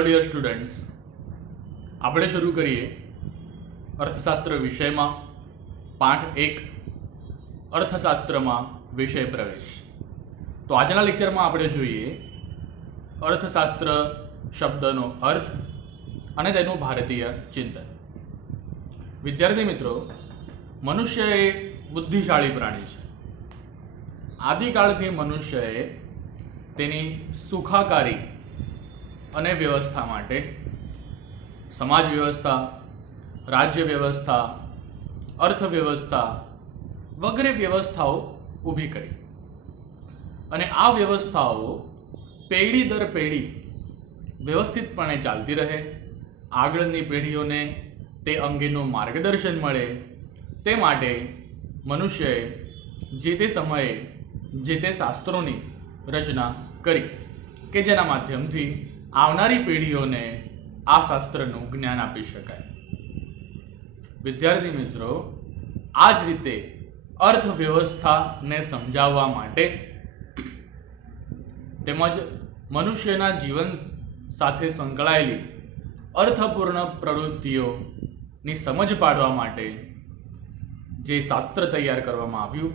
Hello dear students, આપણે શરૂ કરીએ અર્થશાસ્ત્ર વિષયમાં પાઠ 1 અર્થશાસ્ત્રમાં વિષય પ્રવેશ। તો આજના લેક્ચરમાં આપણે જોઈએ અર્થશાસ્ત્ર શબ્દનો અર્થ અને તેનું ભારતીય ચિંતન। વિદ્યાર્થી મિત્રો, મનુષ્ય એ બુદ્ધિશાળી પ્રાણી છે। આદિકાળથી મનુષ્યએ તેની સુખાકારી અને વ્યવસ્થા માટે સમાજ વ્યવસ્થા, રાજ્ય વ્યવસ્થા, અર્થવ્યવસ્થા વગેરે વ્યવસ્થાઓ ઊભી કરી અને આ વ્યવસ્થાઓ પેઢી દર પેઢી વ્યવસ્થિતપણે ચાલતી રહે, આગળની પેઢીઓને તે અંગેનું માર્ગદર્શન મળે તે માટે મનુષ્યએ જે તે સમયે જે તે શાસ્ત્રોની રચના કરી કે જેના માધ્યમથી આવનારી પેઢીઓને આ શાસ્ત્રનું જ્ઞાન આપી શકાય। વિદ્યાર્થી મિત્રો, આ જ રીતે અર્થવ્યવસ્થાને સમજાવવા માટે તેમજ મનુષ્યના જીવન સાથે સંકળાયેલી અર્થપૂર્ણ પ્રવૃત્તિઓની સમજ પાડવા માટે જે શાસ્ત્ર તૈયાર કરવામાં આવ્યું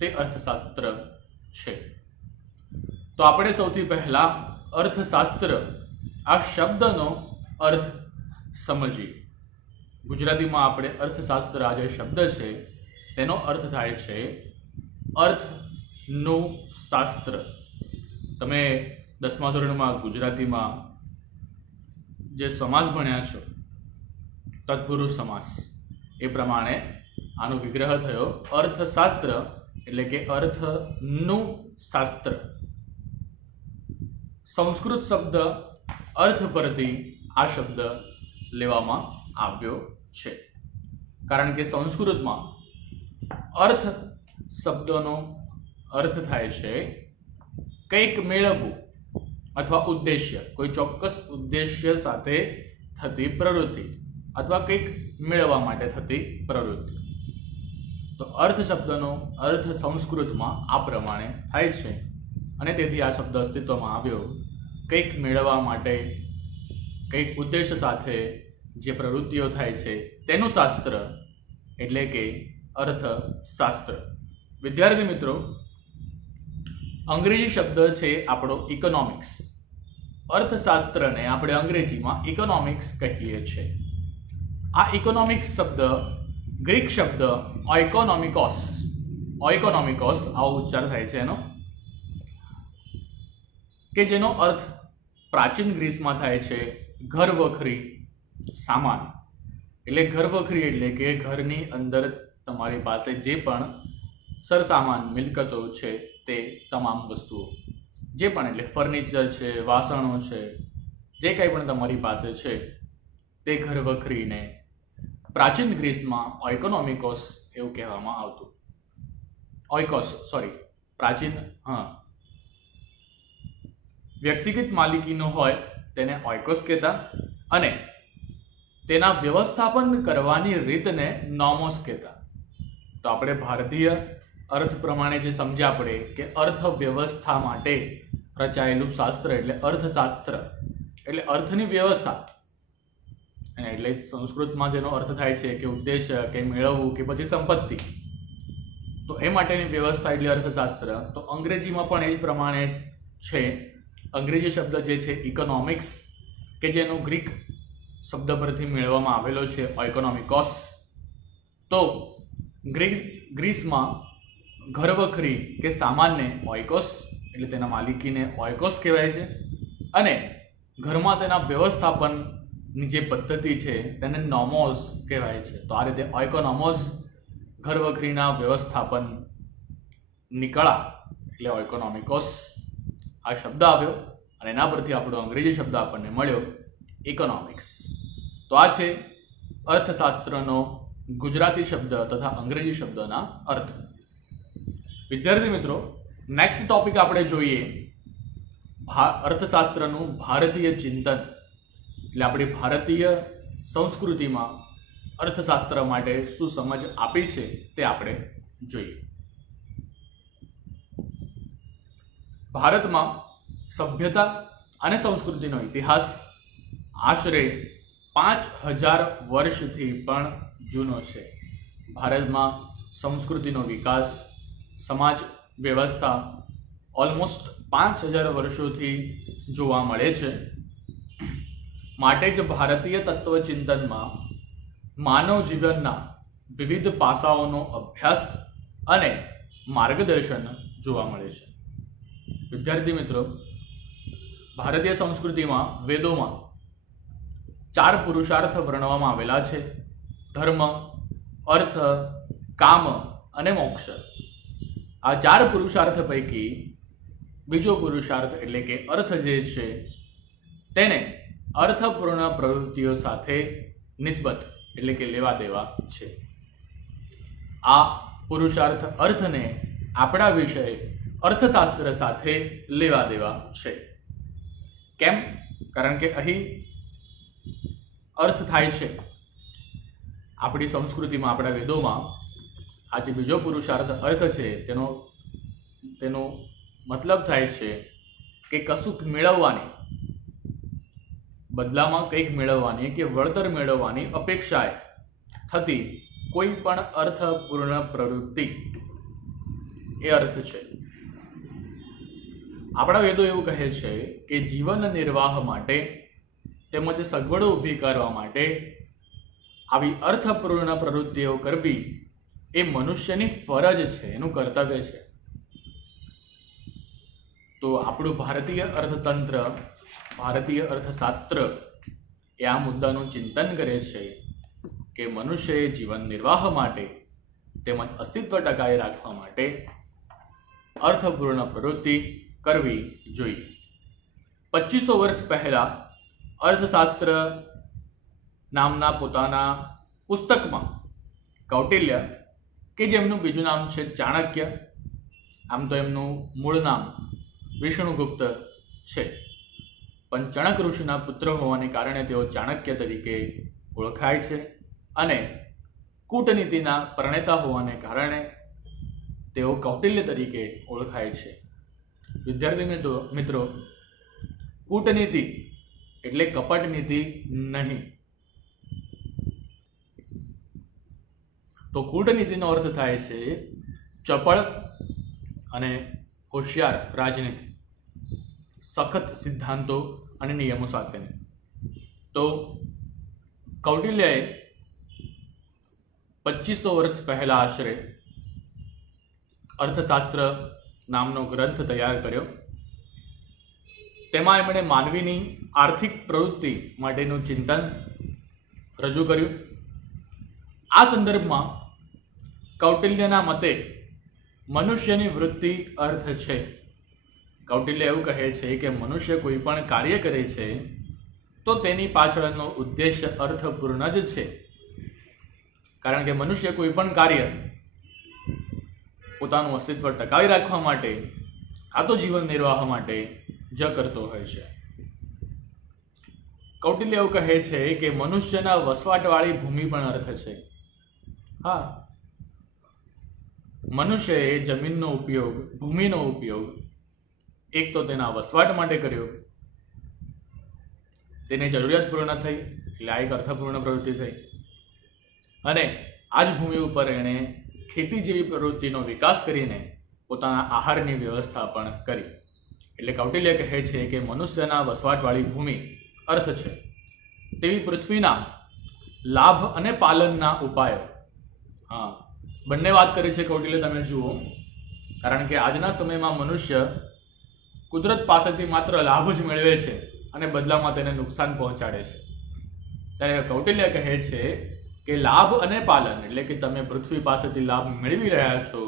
તે અર્થશાસ્ત્ર છે। તો આપણે સૌથી પહેલા અર્થશાસ્ત્ર આ શબ્દનો અર્થ સમજીએ। ગુજરાતીમાં આપણે અર્થશાસ્ત્ર આ જે શબ્દ છે તેનો અર્થ થાય છે અર્થનું શાસ્ત્ર। તમે 10મા ધોરણમાં ગુજરાતીમાં જે સમાસ ભણ્યા છો, તત્પુરુષ સમાસ, એ પ્રમાણે આનો વિગ્રહ થયો અર્થશાસ્ત્ર એટલે કે અર્થનું શાસ્ત્ર। સંસ્કૃત શબ્દ અર્થ પરથી આ શબ્દ લેવામાં આવ્યો છે, કારણ કે સંસ્કૃતમાં અર્થ શબ્દનો અર્થ થાય છે કંઈક મેળવવું અથવા ઉદ્દેશ્ય, કોઈ ચોક્કસ ઉદ્દેશ્ય સાથે થતી પ્રવૃત્તિ અથવા કંઈક મેળવવા માટે થતી પ્રવૃત્તિ। તો અર્થ શબ્દનો અર્થ સંસ્કૃતમાં આ પ્રમાણે થાય છે અને તેથી આ શબ્દ અસ્તિત્વમાં આવ્યો। કંઈક મેળવવા માટે, કંઈક ઉદ્દેશ્ય સાથે જે પ્રવૃત્તિઓ થાય છે તેનું શાસ્ત્ર એટલે કે અર્થશાસ્ત્ર। વિદ્યાર્થી મિત્રો, અંગ્રેજી શબ્દ છે આપણો ઇકોનોમિક્સ। અર્થશાસ્ત્રને આપણે અંગ્રેજીમાં ઇકોનોમિક્સ કહીએ છીએ। આ ઇકોનોમિક્સ શબ્દ ગ્રીક શબ્દ ઓઇકોનોમિકોસ આવો ઉચ્ચાર થાય છે એનો, કે જેનો અર્થ પ્રાચીન ગ્રીસમાં થાય છે ઘર વખરી, સામાન। એટલે ઘર વખરી એટલે કે ઘરની અંદર તમારી પાસે જે પણ સરસામાન મિલકતો છે તે તમામ વસ્તુઓ, જે પણ એટલે ફર્નિચર છે, વાસણો છે, જે કંઈ પણ તમારી પાસે છે તે ઘર વખરીને પ્રાચીન ગ્રીસમાં ઓઇકોનોમિકોસ એવું કહેવામાં આવતું। વ્યક્તિગત માલિકીનો હોય તેને ઓઇકોસ કહેતા અને તેના વ્યવસ્થાપન કરવાની રીતને નોમોસ કહેતા। તો આપણે ભારતીય અર્થ પ્રમાણે જે સમજ્યા આપણે કે અર્થવ્યવસ્થા માટે રચાયેલું શાસ્ત્ર એટલે અર્થશાસ્ત્ર, એટલે અર્થની વ્યવસ્થા, અને એટલે સંસ્કૃતમાં જેનો અર્થ થાય છે કે ઉદ્દેશ્ય કે મેળવવું કે પછી સંપત્તિ, તો એ માટેની વ્યવસ્થા એટલે અર્થશાસ્ત્ર। તો અંગ્રેજીમાં પણ એ જ પ્રમાણે છે। અંગ્રેજી શબ્દ જે છે ઇકોનોમિક્સ, કે જેનો ગ્રીક શબ્દ પરથી મેળવવામાં આવેલો છે ઓઇકોનોમિકોસ। તો ગ્રીસમાં ઘરવખરી કે સામાનને ઓઇકોસ એટલે તેના માલિકીને ઓઇકોસ કહેવાય છે અને ઘરમાં તેના વ્યવસ્થાપનની જે પદ્ધતિ છે તેને નોમોસ કહેવાય છે। તો આ રીતે ઓઇકોનોમોસ ઘરવખરીના વ્યવસ્થાપનની કળા એટલે ઓઇકોનોમિકોસ આ શબ્દ આવ્યો અને એના પરથી આપણો અંગ્રેજી શબ્દ આપણને મળ્યો ઇકોનોમિક્સ। તો આ છે અર્થશાસ્ત્રનો ગુજરાતી શબ્દ તથા અંગ્રેજી શબ્દના અર્થ। વિદ્યાર્થી મિત્રો, નેક્સ્ટ ટોપિક આપણે જોઈએ અર્થશાસ્ત્રનું ભારતીય ચિંતન, એટલે આપણી ભારતીય સંસ્કૃતિમાં અર્થશાસ્ત્ર માટે શું સમજ આપી છે તે આપણે જોઈએ। ભારતમાં સભ્યતા અને સંસ્કૃતિનો ઇતિહાસ આશરે 5000 વર્ષથી પણ જૂનો છે. ભારતમાં સંસ્કૃતિનો વિકાસ, સમાજ વ્યવસ્થા ઓલમોસ્ટ 5000 વર્ષોથી જોવા મળે છે. માટે જ ભારતીય તત્વચિંતનમાં માનવ જીવનના વિવિધ પાસાઓનો અભ્યાસ અને માર્ગદર્શન જોવા મળે છે. વિદ્યાર્થી મિત્રો, ભારતીય સંસ્કૃતિમાં વેદોમાં 4 પુરુષાર્થ વર્ણવવામાં આવેલા છે: ધર્મ, અર્થ, કામ અને મોક્ષ. આ 4 પુરુષાર્થ પૈકી બીજો પુરુષાર્થ એટલે કે અર્થ જે છે તેને અર્થપૂર્ણ પ્રવૃત્તિઓ સાથે નિસ્બત એટલે કે લેવા દેવા છે. આ પુરુષાર્થ અર્થને આપણા વિષય અર્થશાસ્ત્ર સાથે લેવા દેવા છે. કેમ? કારણ કે અહીં અર્થ થાય છે. આપણી સંસ્કૃતિમાં, આપણા વેદોમાં આ જે બીજો પુરુષાર્થ અર્થ છે તેનો મતલબ થાય છે કે કશુંક મેળવવાની, બદલામાં કંઈક મેળવવાની કે વળતર મેળવવાની અપેક્ષાએ થતી કોઈ પણ અર્થપૂર્ણ પ્રવૃત્તિ એ અર્થ છે. આપણા વેદો એવું કહે છે કે જીવન નિર્વાહ માટે તેમજ સગવડો ઊભી કરવા માટે આવી અર્થપૂર્ણ પ્રવૃત્તિઓ કરવી એ મનુષ્યની ફરજ છે, એનું કર્તવ્ય છે. તો આપણું ભારતીય અર્થતંત્ર, ભારતીય અર્થશાસ્ત્ર એ આ મુદ્દાનું ચિંતન કરે છે કે મનુષ્યએ જીવન નિર્વાહ માટે તેમજ અસ્તિત્વ ટકાવી રાખવા માટે અર્થપૂર્ણ પ્રવૃત્તિ કરવી જોઈએ. 2500 વર્ષ પહેલા અર્થશાસ્ત્ર નામના પોતાના પુસ્તકમાં કૌટિલ્ય, કે જેમનું બીજું નામ છે ચાણક્ય, આમ તો એમનું મૂળ નામ વિષ્ણુગુપ્ત છે, પણ ચાણક ઋષિના પુત્ર હોવાને કારણે તેઓ ચાણક્ય તરીકે ઓળખાય છે અને કૂટનીતિના પ્રણેતા હોવાને કારણે તેઓ કૌટિલ્ય તરીકે ઓળખાય છે. વિદ્યાર્થી મિત્રો, કૂટનીતિ એટલે કપટ નીતિ નહીં. તો કૂટનીતિનો અર્થ થાય છે ચપળ અને હોશિયાર રાજનીતિ, સખત સિદ્ધાંતો અને નિયમો સાથેની. તો કૌટિલ્યએ 2500 વર્ષ પહેલા આશરે અર્થશાસ્ત્ર નામનો ગ્રંથ તૈયાર કર્યો. તેમાં એમણે માનવીની આર્થિક પ્રવૃત્તિ માટેનું ચિંતન રજૂ કર્યું. આ સંદર્ભમાં કૌટિલ્યના મતે મનુષ્યની વૃત્તિ અર્થ છે. કૌટિલ્ય એવું કહે છે કે મનુષ્ય કોઈ પણ કાર્ય કરે છે તો તેની પાછળનો ઉદ્દેશ્ય અર્થપૂર્ણ જ છે. કારણ કે મનુષ્ય કોઈ પણ કાર્ય પોતાનું અસ્તિત્વ ટકાવી રાખવા માટે કાં તો જીવન નિર્વાહ માટે જ કરતો હોય છે. કૌટિલ્ય એવું કહે છે કે મનુષ્યના વસવાટવાળી ભૂમિ પણ અર્થ છે. હા, મનુષ્યએ જમીનનો ઉપયોગ, ભૂમિનો ઉપયોગ એક તો તેના વસવાટ માટે કર્યો, તેની જરૂરિયાત પૂર્ણ થઈ એટલે આ એક અર્થપૂર્ણ પ્રવૃત્તિ થઈ, અને આ જ ભૂમિ ઉપર એણે ખેતી જેવી પ્રવૃત્તિનો વિકાસ કરીને પોતાના આહારની વ્યવસ્થા પણ કરી. એટલે કૌટિલ્ય કહે છે કે મનુષ્યના વસવાટવાળી ભૂમિ અર્થ છે. તેવી પૃથ્વીના લાભ અને પાલનના ઉપાયો, હા, બંને વાત કરી છે કૌટિલ્ય. તમે જુઓ, કારણ કે આજના સમયમાં મનુષ્ય કુદરત પાસેથી માત્ર લાભ જ મેળવે છે અને બદલામાં તેને નુકસાન પહોંચાડે છે. ત્યારે કૌટિલ્ય કહે છે કે લાભ અને પાલન એટલે કે તમે પૃથ્વી પાસેથી લાભ મેળવી રહ્યા છો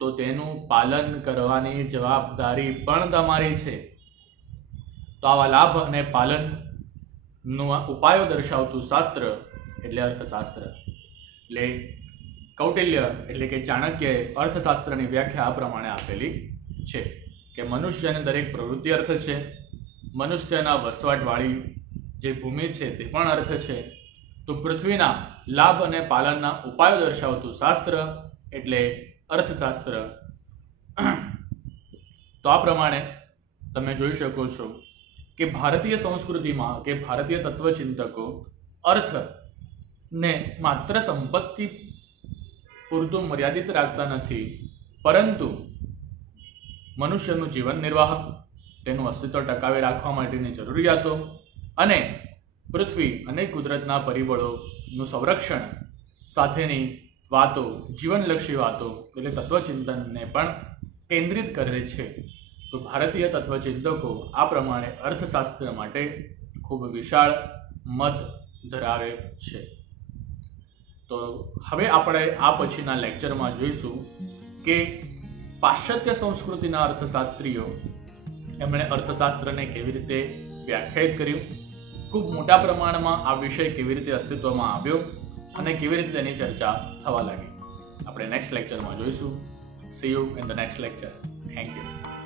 તો તેનું પાલન કરવાની જવાબદારી પણ તમારી છે. તો આવા લાભ અને પાલનનો ઉપાયો દર્શાવતું શાસ્ત્ર એટલે અર્થશાસ્ત્ર. એટલે કૌટિલ્ય એટલે કે ચાણક્યએ અર્થશાસ્ત્રની વ્યાખ્યા આ પ્રમાણે આપેલી છે કે મનુષ્યની દરેક પ્રવૃત્તિ અર્થ છે, મનુષ્યના વસવાટવાળી જે ભૂમિ છે તે પણ અર્થ છે, તો પૃથ્વીના લાભ અને પાલનના ઉપાયો દર્શાવતું શાસ્ત્ર એટલે અર્થશાસ્ત્ર. તો આ પ્રમાણે તમે જોઈ શકો છો કે ભારતીય સંસ્કૃતિમાં કે ભારતીય તત્વચિંતકો અર્થને માત્ર સંપત્તિ પૂરતું મર્યાદિત રાખતા નથી, પરંતુ મનુષ્યનું જીવન નિર્વાહ, તેનું અસ્તિત્વ ટકાવી રાખવા માટેની જરૂરિયાતો અને પૃથ્વી અને કુદરતના પરિબળોનું સંરક્ષણ સાથેની વાતો, જીવનલક્ષી વાતો એટલે તત્વચિંતનને પણ કેન્દ્રિત કરે છે. તો ભારતીય તત્વચિંતકો આ પ્રમાણે અર્થશાસ્ત્ર માટે ખૂબ વિશાળ મત ધરાવે છે. તો હવે આપણે આ પછીના લેક્ચરમાં જોઈશું કે પાશ્ચાત્ય સંસ્કૃતિના અર્થશાસ્ત્રીઓ એમણે અર્થશાસ્ત્રને કેવી રીતે વ્યાખ્યાયિત કર્યું, ખૂબ મોટા પ્રમાણમાં આ વિષય કેવી રીતે અસ્તિત્વમાં આવ્યો અને કેવી રીતે તેની ચર્ચા થવા લાગી. આપણે નેક્સ્ટ લેક્ચરમાં જોઈશું. C you in the next lecture. Thank you.